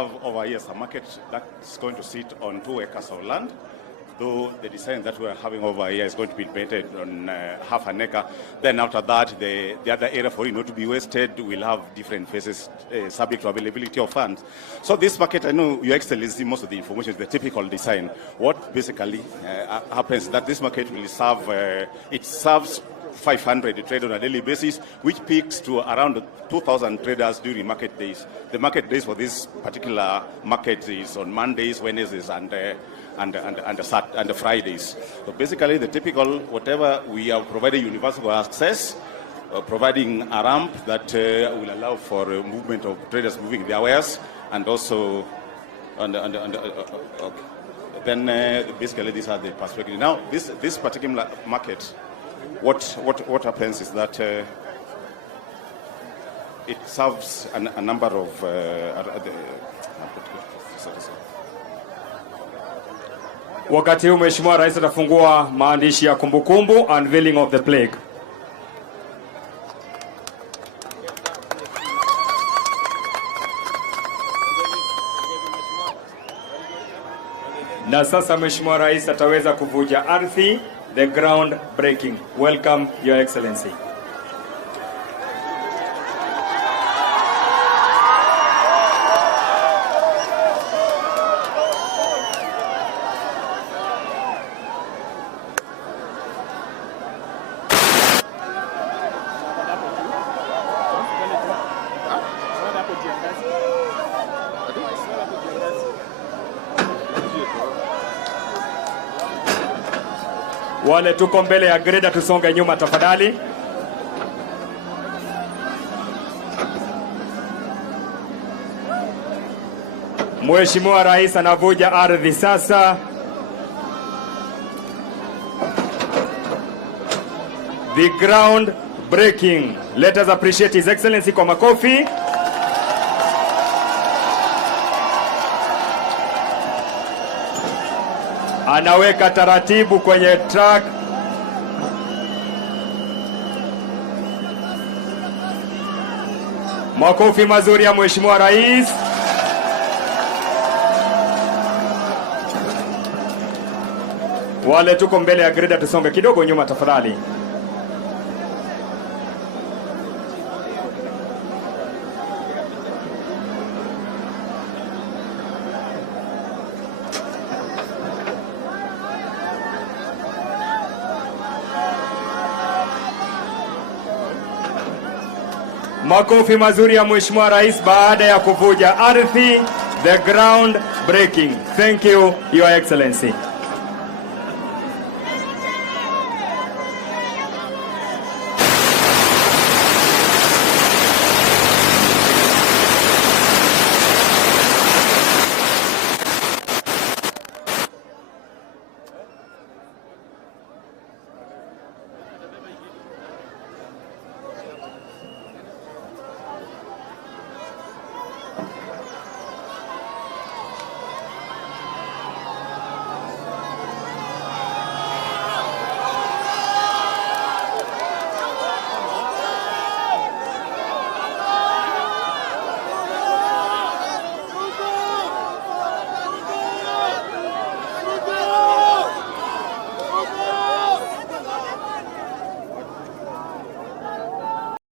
have over here a market that's going to sit on 2 acres of land, though the design that we're having over here is going to be painted on half an acre. Then after that, the other area for it not to be wasted will have different phases subject to availability of funds. So this market, I know Your Excellency, most of the information is the typical design. What basically happens is that this market will serve, it serves 500 trade on a daily basis, which peaks to around 2,000 traders during market days. The market days for this particular market is on Mondays, Wednesdays, and Fridays. So basically, the typical, whatever we have provided universal access, providing a ramp that will allow for movement of traders moving their wares, and also, okay. Then basically these are the perspectives. Now, this particular market, what happens is that it serves a number of Wakati huu Mheshimiwa Rais atafungua maandishi ya kumbukumbu, unveiling of the plaque. Na sasa Mheshimiwa Rais ataweza kuvuja ardhi, the ground breaking. Welcome, Your Excellency. Wale tuko mbele ya greda tusonge nyuma tafadhali. Mheshimiwa Rais anavuja ardhi sasa. The ground breaking. Let us appreciate His Excellency kwa makofi. Anaweka taratibu kwenye truck. Makofi mazuri ya Mheshimiwa Rais. Wale tuko mbele ya greda tusonge kidogo nyuma tafadhali. Makofi mazuri ya Mheshimiwa Rais baada ya kuvuja ardhi, the ground breaking. Thank you, Your Excellency.